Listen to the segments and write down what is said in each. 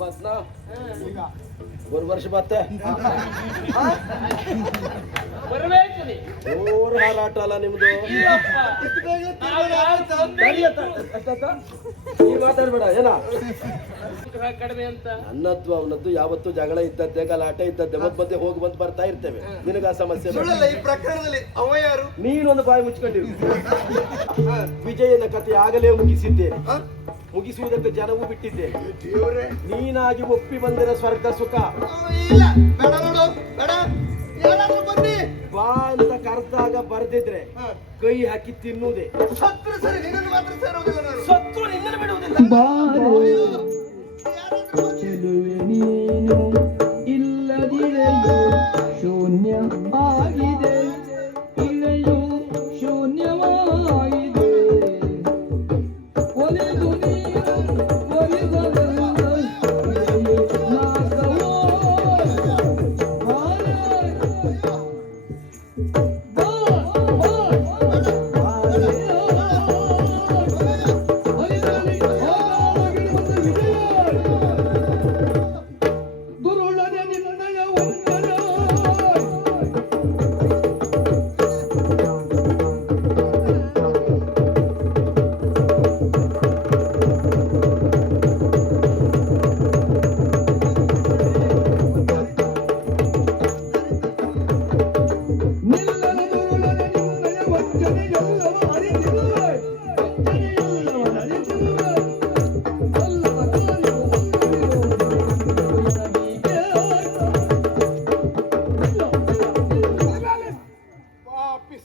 ಬತ್ನಾ ஒரு ವರ್ಷ ಬತ್ತೆ ಜೋರ್ ಹಾರಾಟ ಅಲ್ಲ ನಿಮ್ದು. ಮಾತಾಡ್ಬೇಡ ಏನ ಕಡಿಮೆ ಅಂತ ನನ್ನದ್ದು ಅವನದ್ದು ಯಾವತ್ತು ಜಗಳ ಇದ್ದದ್ದೇ ಗಲಾಟೆ ಇದ್ದದ್ದೇ ಮಧ್ಯೆ ಹೋಗಿ ಬಂದು ಬರ್ತಾ ಇರ್ತೇವೆ. ನಿನಗ ಆ ಸಮಸ್ಯೆ ಈ ಪ್ರಕರಣದಲ್ಲಿ ಅವ ಯಾರು? ನೀನೊಂದು ಬಾಯಿ ಮುಚ್ಕೊಂಡಿರು. ವಿಜಯನ ಕಥೆ ಆಗಲೇ ಮುಗಿಸಿದ್ದೇನೆ, ಮುಗಿಸುವುದಕ್ಕೆ ಜನವೂ ಬಿಟ್ಟಿದ್ದೇನೆ. ನೀನಾಗಿ ಒಪ್ಪಿ ಬಂದಿರ ಸ್ವರ್ಗ ಸುಖ ಬಾ ಅಂತ ಕರೆದಾಗ ಬರ್ದಿದ್ರೆ ಕೈ ಹಾಕಿ ತಿನ್ನುವುದೇ. ಸತ್ರು ಸರಿ, ನಿನ್ನನ್ನು ಮಾತ್ರ ಸೇರೋದಿಲ್ಲ ನಾನು. ಸತ್ತು ನಿನ್ನನ್ನು ಬಿಡುವುದಿಲ್ಲ. ನೀನು ಇಲ್ಲದಿರೆಯೋ ಶೂನ್ಯ ಆಗಿದೆ, ಇಳೆಯೋ ಶೂನ್ಯವಾಗಿದೆ. ಒಲಿದು ನೀನು ಒಲಿದದಲ್ಲ ನಾಗವೋ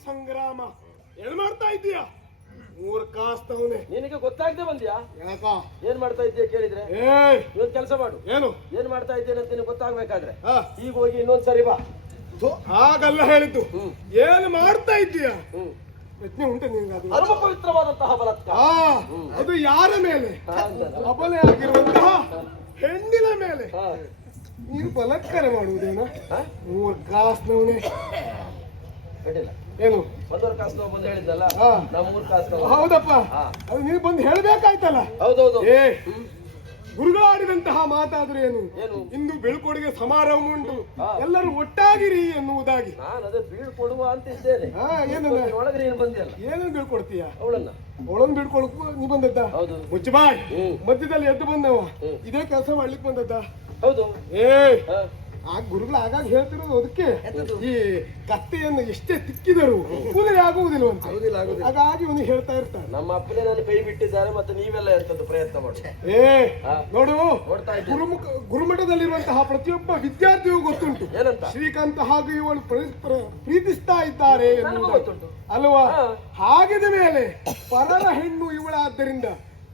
ಸಂಗ್ರಾಮ ಏನ್ ಮಾಡ್ತಾ ಇದ್ದೀಯ? ಮೂರ್ ಕಾಸ್ತವನೆ. ನಿನಗೆ ಗೊತ್ತಾಗದೆ ಬಂದ್ಯಾ? ಯಾಕ ಏನ್ ಮಾಡ್ತಾ ಇದ್ದೀಯ ಕೇಳಿದ್ರೆ ಇವತ್ತು ಕೆಲಸ ಮಾಡು. ಏನು ಏನ್ ಮಾಡ್ತಾ ಇದ್ದೇನೆ ಅಂತ ನಿನಗೆ ಗೊತ್ತಾಗ್ಬೇಕಾದ್ರೆ ಈಗ ಹೋಗಿ ಇನ್ನೊಂದ್ಸರಿ ಬಾ. ಹಾಗಲ್ಲ ಹೇಳಿದ್ದು, ಏನು ಮಾಡ್ತಾ ಇದ್ದೀಯ? ಪ್ರಶ್ನೆ ಉಂಟು ನಿನ್ಗೆ? ಅದು ಪರಮ ಪವಿತ್ರವಾದಂತಹ ಬಲಾತ್ಕಾರ. ಅದು ಯಾರ ಮೇಲೆ? ಅಬಲೆ ಆಗಿರುವಂತಹ ಹೆಣ್ಣಿನ ಮೇಲೆ ನೀನು ಬಲಾತ್ಕಾರ ಮಾಡುವುದೇನ? ಮೂರ್ ಕಾಸ್ನವನೇ. ಏನು ಒಂದೂವರೆ ಕಾಸು ಬಂದು ಹೇಳಿದ್ದಲ್ಲ, ನಾವು 3 ಕಾಸು. ಹೌದಪ್ಪ, ಅದು ನೀವು ಬಂದು ಹೇಳ್ಬೇಕಾಯ್ತಲ್ಲ. ಹೌದೌದು. ಗುರುಗಳಾಡಿದಂತಹ ಮಾತಾದ್ರೆ ಏನು? ಇಂದು ಬೀಳ್ಕೊಡುಗೆ ಸಮಾರಂಭ ಉಂಟು, ಎಲ್ಲರೂ ಒಟ್ಟಾಗಿರಿ ಎನ್ನುವುದಾಗಿ. ನಾನು ಅದೇ ಬೀಳ್ಕೊಡುವ ಅಂತ ಇದ್ದೇನೆ. ಏನು ಒಳಗೆ ನೀನು ಬಂದಿಯಲ್ಲ, ಏನು ಬೀಳ್ಕೊಡ್ತೀಯ? ಅವಳನ್ನು ಬೀಳ್ಕೊಳಕ್ ನೀ ಬಂದದ್ದ? ಹೌದು. ಮುಚ್ಚಬಾಯ್, ಮಧ್ಯದಲ್ಲಿ ಎದ್ದು ಬಂದವ ಇದೇ ಕೆಲಸ ಮಾಡ್ಲಿಕ್ಕೆ ಬಂದದ್ದ? ಹೌದು. ಆ ಗುರುಗಳು ಆಗಾಗ ಹೇಳ್ತಿರೋದು ಅದಕ್ಕೆ, ಈ ಕತ್ತೆಯನ್ನು ಎಷ್ಟೇ ತಿಕ್ಕಿದರು ಕೂದಲೇ ಆಗುವುದಿಲ್ಲ ಅಂತ. ಹಾಗಾಗಿ ಅವನಿಗೆ ಹೇಳ್ತಾ ಇರ್ತಾರೆ. ನಮ್ಮ ಅಪ್ಪನೇ ನಾನು ಕೈ ಬಿಟ್ಟಿದ್ದಾರೆ, ಮತ್ತೆ ನೀವೆಲ್ಲ ಎಂತದ್ದು ಪ್ರಯತ್ನ ಮಾಡಿ. ನೋಡು, ಗುರುಮಠದಲ್ಲಿರುವಂತಹ ಪ್ರತಿಯೊಬ್ಬ ವಿದ್ಯಾರ್ಥಿಯೂ ಗೊತ್ತುಂಟು ಏನಂತ? ಶ್ರೀಕಾಂತ್ ಹಾಗೂ ಇವಳು ಪ್ರೀತಿಸ್ತಾ ಇದ್ದಾರೆ ಅಲ್ವಾ? ಹಾಗಿದ ಮೇಲೆ ಪರರ ಹೆಣ್ಣು ಇವಳಾದ್ದರಿಂದ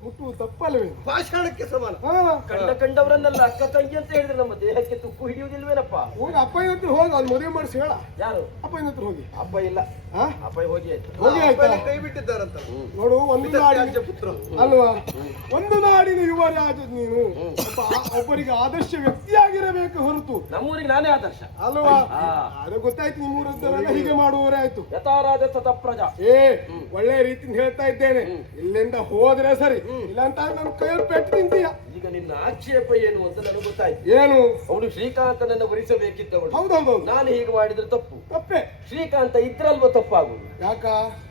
ಮುಟ್ಟುವುದು ತಪ್ಪಲ್ವೇ? ಭಾಷಣಕ್ಕೆ ಸಮಾನ. ಕಂಡವರನ್ನೆಲ್ಲ ಅಕ್ಕ ತಂಗಿ ಅಂತ ಹೇಳಿದ್ರೆ ನಮ್ಮ ದೇಹಕ್ಕೆ ತುಕ್ಕು ಹಿಡಿಯುವುದಿಲ್ವೇನಪ್ಪ? ಹೋಗಿ ಅಪ್ಪಯ್ಯ ಹತ್ರ ಹೋಗಿ ಅವ್ನು ಮದುವೆ ಮಾಡಿಸಿ ಹೇಳ. ಯಾರು? ಅಪ್ಪಯ್ಯನ ಹತ್ರ ಹೋಗಿ. ಅಪ್ಪ ಇಲ್ಲ, ಅಪ್ಪ ಹೋಗಿ ಆಯ್ತು. ಹೋಗಿ ಆಯ್ತಾ? ಕೈ ಬಿಟ್ಟಿದ್ದಾರಂತ. ನೋಡು, ಒಂದು ನಾಡಿನ ಪುತ್ರ ಅಲ್ವಾ, ಒಂದು ನಾಡಿನ ಯುವರಾಜ ನೀನು. ಒಬ್ಬರಿಗೆ ಆದರ್ಶ ವ್ಯಕ್ತಿಯಾಗಿರಬೇಕು ಹೊರತು ನಮ್ಮೂರಿಗೆ ನಾನೇ ಆದರ್ಶ ಅಲ್ವಾ? ಅದು ಗೊತ್ತಾಯ್ತು. ನಿಮ್ಮೂರದ್ದರೆಲ್ಲ ಹೀಗೆ ಮಾಡುವವರೇ ಆಯ್ತು. ಯಥಾರಾಜ ತಥ ಪ್ರಜಾ. ಒಳ್ಳೆ ರೀತಿಯಿಂದ ಹೇಳ್ತಾ ಇದ್ದೇನೆ. ಇಲ್ಲಿಂದ ಹೋದ್ರೆ ಸರಿ, ಇಲ್ಲ ಅಂತ ನನ್ನ ಕೈಯಲ್ಲಿ ಪೆಟ್ಟು ತಿಂತೀಯ. ಈಗ ನಿನ್ನ ಆಕ್ಷೇಪ ಏನು ಅಂತ ನನಗೆ ಗೊತ್ತಾಯ್ತು. ಏನು? ಅವನು ಶ್ರೀಕಾಂತನನ್ನು ವರಿಸಬೇಕಿದ್ದವಳು. ಹೌದೌದು. ನಾನು ಹೀಗೆ ಮಾಡಿದ್ರೆ ತಪ್ಪೇ. ಶ್ರೀಕಾಂತ ಇದ್ರಲ್ವ ತಪ್ಪಾಗುದು? ಯಾಕ?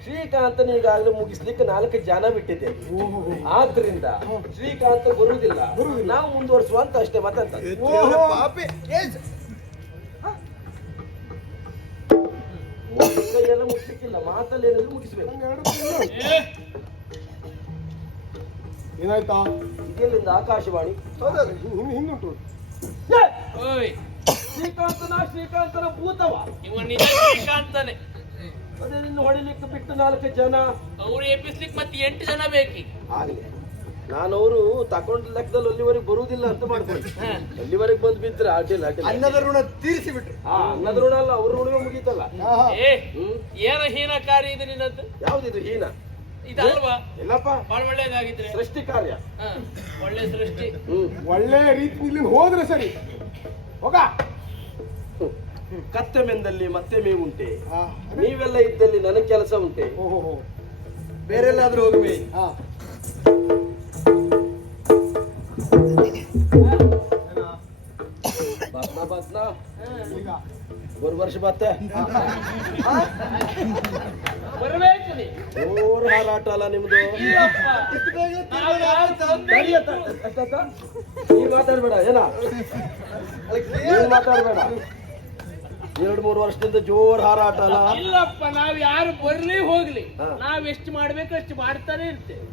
ಶ್ರೀಕಾಂತನ ಈಗಾಗಲೇ ಮುಗಿಸ್ಲಿಕ್ಕೆ 4 ಜನ ಬಿಟ್ಟಿದ್ದೇವೆ. ಆದ್ರಿಂದ ಶ್ರೀಕಾಂತ ಬರುವುದಿಲ್ಲ, ನಾವು ಮುಂದುವರಿಸುವ ಅಂತ ಅಷ್ಟೇ. ಮತ್ತಂತ ಕೈಯೆಲ್ಲ ಮುಟ್ಲಿಕ್ಕಿಲ್ಲ, ಮಾತಲ್ಲಿ ಏನಾದ್ರು ಮುಗಿಸ್ಬೇಕು. ಏನಾಯ್ತಾ? ಇದೆಲ್ಲಿಂದ ಆಕಾಶವಾಣಿ ಹಿಂದುಂಟು. ಶ್ರೀಕಾಂತನ ಭೂತವ ಶ್ರೀಕಾಂತನೇ. ಅದೇ ನಿನ್ನ ಹೊಡಿಲಿಕ್ಕೆ ಬಿಟ್ಟು 4 ಜನ ಅವ್ರು ಎಬ್ಬಿಸ್ಲಿಕ್ಕೆ ಮತ್ತೆ 8 ಜನ ಬೇಕಿ. ಆಗ್ಲಿ, ನಾನು ಅವರು ತಕೊಂಡ ಲೆಕ್ಕದಲ್ಲಿ ಅಲ್ಲಿವರೆಗೆ ಬರುವುದಿಲ್ಲ ಅಂತ ಮಾಡ್ಕೊಂಡು ಅಲ್ಲಿವರೆಗೆ ಬಂದು ಬಿದ್ರೆ ಅಡ್ಡಿಲ್ಲ. ಅನ್ನದ ಋಣ ತೀರಿಸಿ ಬಿಟ್ರು. ಅನ್ನದ ಋಣ ಅಲ್ಲ, ಅವ್ರ ಋಣ ಮುಗೀತಲ್ಲ. ಏನ ಹೀನ ಕಾರ್ಯ ಇದೆ ನಿನ್ನದ್ದು? ಯಾವ್ದಿದು ಹೀನ? ಇದಲ್ವಾ? ಇಲ್ಲಪ್ಪ, ಬಹಳ ಒಳ್ಳೇದಾಗಿದ್ರೆ. ಸೃಷ್ಟಿ ಕಾರ್ಯ, ಒಳ್ಳೆ ಸೃಷ್ಟಿ. ಒಳ್ಳೆ ರೀತಿ ಇಲ್ಲಿ ಹೋದ್ರೆ ಸರಿ. ಹೋಗ. ಕತ್ತೆ ಮೆಂದಲ್ಲಿ ಮತ್ತೆ ಮೇವುಂಟೆ, ನೀವೆಲ್ಲ ಇದ್ದಲ್ಲಿ ನನಗೆ ಕೆಲಸ ಉಂಟೆ. ಓಹೋ, ಬೇರೆಲ್ಲಾದ್ರೂ ಹೋಗ್ಬೇ. ಒಂದು ವರ್ಷ ಮತ್ತೆ ಬರ್ಬೇಕು ನೀ. ಜೋರ್ ಹಾರಾಟ ಅಲ್ಲ ನಿಮ್ದು. ಇಲ್ಲಪ್ಪ. ನಾವು ಯಾರು ತೊಂದ್ರೆ ಸರಿ ಅತ್ತ, ಅತ್ತ. ನೀನ್ ಮಾತಾಡ್ಬೇಡ ಏನ, ನೀನ್ ಮಾತಾಡ್ಬೇಡ. 2-3 ವರ್ಷದಿಂದ ಜೋರ್ ಹಾರಾಟ ಅಲ್ಲ. ಇಲ್ಲಪ್ಪ, ನಾವ್ ಯಾರು ಬರ್ಲಿ ಹೋಗ್ಲಿ ಹಾ. ನಾವ್ ಎಷ್ಟು ಮಾಡ್ಬೇಕು ಅಷ್ಟು ಮಾಡ್ತಾನೆ ಇರ್ತೇವೆ.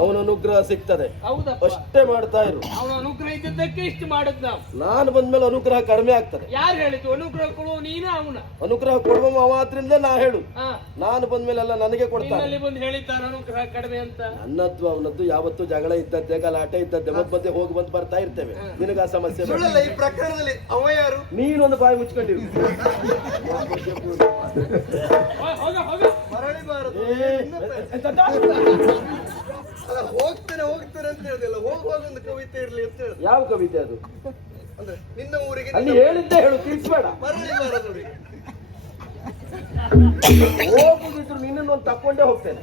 ಅವನ ಅನುಗ್ರಹ ಸಿಗ್ತದೆ, ಹೌದಪ್ಪ. ಅಷ್ಟೇ ಮಾಡ್ತಾ ಇರು. ಅವನ ಅನುಗ್ರಹ ಇದ್ದದ್ದಕ್ಕೆ ಇಷ್ಟು ಮಾಡುದ್ ನಾವು. ನಾನು ಬಂದ್ಮೇಲೆ ಅನುಗ್ರಹ ಕಡಿಮೆ ಆಗ್ತದೆ. ಯಾರು ಹೇಳಿದ್ದು ಅನುಗ್ರಹ ಕೊಡುವ? ನೀನು ಅವನ. ಅನುಗ್ರಹ ಕೊಡುವ ಮಾತ್ರದಿಂದಲೇ ನಾ ಹೇಳು. ಹಾ, ನಾನು ಬಂದ್ಮೇಲೆ ಎಲ್ಲ ನನಗೆ ಕೊಡ್ತಾನೆ. ನಿನ್ನಲ್ಲಿ ಬಂದು ಹೇಳಿದ್ದಾರ ಅನುಗ್ರಹ ಕಡಿಮೆ ಅಂತ. ನನ್ನದ್ದು ಅವನದ್ದು ಯಾವತ್ತೂ ಜಗಳ ಇದ್ದದ್ದೇ, ಗಲಾಟೆ ಇದ್ದದ್ದೇ, ಮಧ್ಯೆ ಹೋಗಿ ಬಂದು ಬರ್ತಾ ಇರ್ತೇವೆ. ನಿನಗ ಆ ಸಮಸ್ಯೆ ಬೇಡ. ಸುಳ್ಳಲ್ಲ ಈ ಪ್ರಕರಣದಲ್ಲಿ ಅವ ಯಾರು? ನೀನೊಂದು ಬಾಯಿ ಮುಚ್ಕೊಂಡಿರು. ಹೋಗ ಹೋಗ. ಮರಳಿಬಾರದು. ಏ, ಎಂತದ? ಅಲ್ಲ, ಹೋಗ್ತೇನೆ ಹೋಗ್ತೇನೆ ಅಂತ ಹೇಳುದಿಲ್ಲ, ಹೋಗುವಾಗ ಒಂದು ಕವಿತೆ ಇರ್ಲಿ ಅಂತ ಹೇಳುದು. ಯಾವ ಕವಿತೆ ಅದು? ಅಂದ್ರೆ ನಿನ್ನ ಊರಿಗೆ ಅಲ್ಲಿ ಹೇಳಿದ್ದೆ ಹೇಳು, ತಿಳಿಸ್ಬೇಡ. ಮರಳಿಬಾರದು ಅವ್ರಿಗೆ. ಹೋಗುದಿದ್ರು ನಿನ್ನನ್ನು ಒಂದು ತಕೊಂಡೇ ಹೋಗ್ತೇನೆ.